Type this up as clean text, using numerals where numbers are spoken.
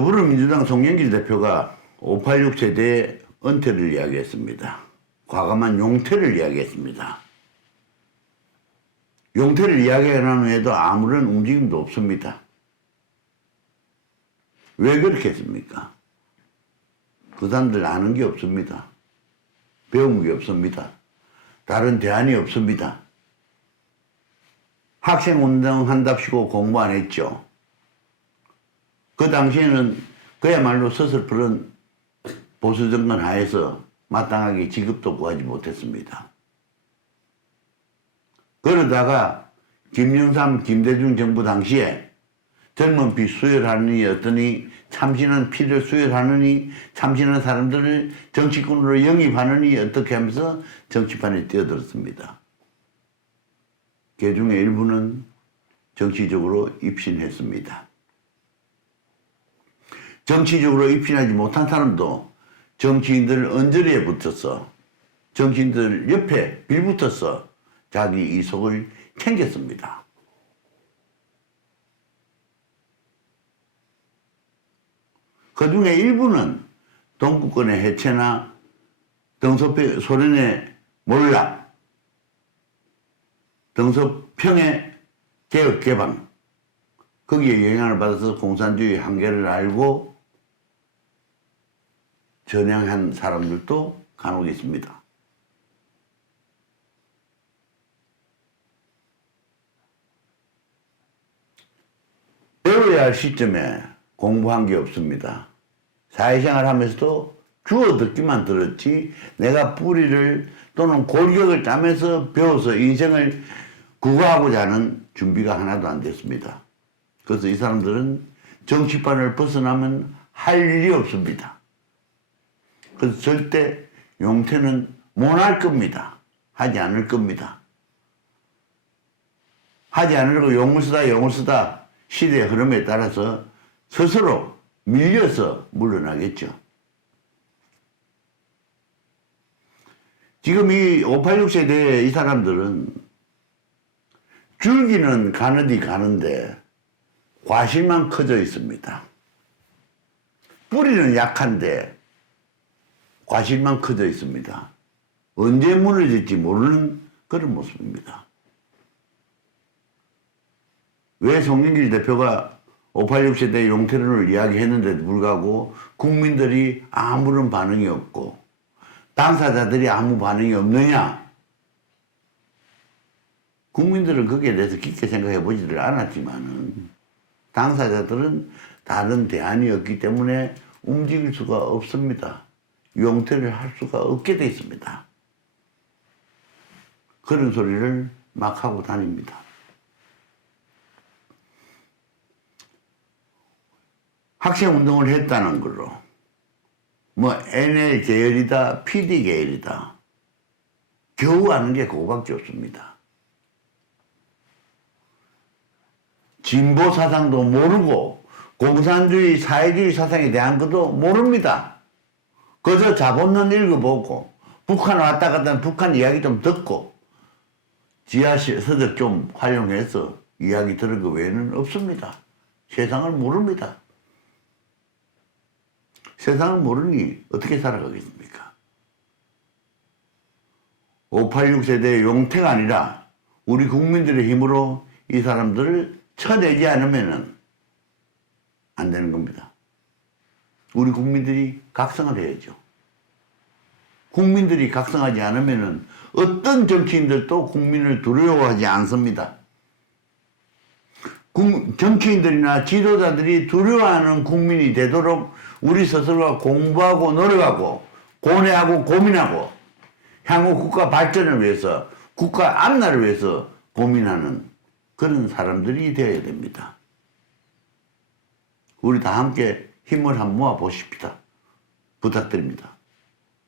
더불어민주당 송영길 대표가 586 세대의 은퇴를 이야기했습니다. 과감한 용퇴를 이야기했습니다. 용퇴를 이야기하는 후에도 아무런 움직임도 없습니다. 왜 그렇게 했습니까? 그 사람들 아는 게 없습니다. 배운 게 없습니다. 다른 대안이 없습니다. 학생운동 한답시고 공부 안 했죠. 그 당시에는 그야말로 서슬프른 보수정권 하에서 마땅하게 지급도 구하지 못했습니다. 그러다가 김영삼, 김대중 정부 당시에 젊은 피 수혈하느니 어떠니 참신한 피를 수혈하느니 참신한 사람들을 정치권으로 영입하느니 어떻게 하면서 정치판에 뛰어들었습니다. 그 중에 일부는 정치적으로 입신했습니다. 정치적으로 입신하지 못한 사람도 정치인들 언저리에 붙어서 정치인들 옆에 빌붙어서 자기 이속을 챙겼습니다. 그 중에 일부는 동구권의 해체나 소련의 몰락, 등소평의 개혁 개방, 거기에 영향을 받아서 공산주의 한계를 알고 전향한 사람들도 간혹 있습니다. 배워야 할 시점에 공부한 게 없습니다. 사회생활 하면서도 주워 듣기만 들었지 내가 뿌리를 또는 골격을 짜면서 배워서 인생을 구가하고자 하는 준비가 하나도 안 됐습니다. 그래서 이 사람들은 정치판을 벗어나면 할 일이 없습니다. 그래서 절대 용퇴는 못 할 겁니다. 하지 않을 겁니다. 하지 않으려고 용을 쓰다 시대의 흐름에 따라서 스스로 밀려서 물러나겠죠. 지금 이 586 세대의 이 사람들은 줄기는 가느디 가는데 과실만 커져 있습니다. 뿌리는 약한데 과실만 커져 있습니다. 언제 무너질지 모르는 그런 모습입니다. 왜 송영길 대표가 586 세대 용퇴론을 이야기했는데도 불구하고 국민들이 아무런 반응이 없고 당사자들이 아무 반응이 없느냐? 국민들은 거기에 대해서 깊게 생각해 보지를 않았지만은 당사자들은 다른 대안이 없기 때문에 움직일 수가 없습니다. 용퇴를 할 수가 없게 돼 있습니다. 그런 소리를 막 하고 다닙니다. 학생운동을 했다는 걸로 뭐 NL 계열이다, PD 계열이다. 겨우 아는 게 그거밖에 없습니다. 진보 사상도 모르고 공산주의, 사회주의 사상에 대한 것도 모릅니다. 그저 자본론 읽어보고 북한 왔다 갔다 하는 북한 이야기 좀 듣고 지하실 서적 좀 활용해서 이야기 들은 것 외에는 없습니다. 세상을 모릅니다. 세상을 모르니 어떻게 살아가겠습니까? 586 세대의 용퇴가 아니라 우리 국민들의 힘으로 이 사람들을 쳐내지 않으면 안 되는 겁니다. 우리 국민들이 각성을 해야죠. 국민들이 각성하지 않으면 어떤 정치인들도 국민을 두려워하지 않습니다. 정치인들이나 지도자들이 두려워하는 국민이 되도록 우리 스스로가 공부하고 노력하고 고뇌하고 고민하고 향후 국가 발전을 위해서 국가 앞날을 위해서 고민하는 그런 사람들이 되어야 됩니다. 우리 다 함께 힘을 한번 모아 보십시다. 부탁드립니다.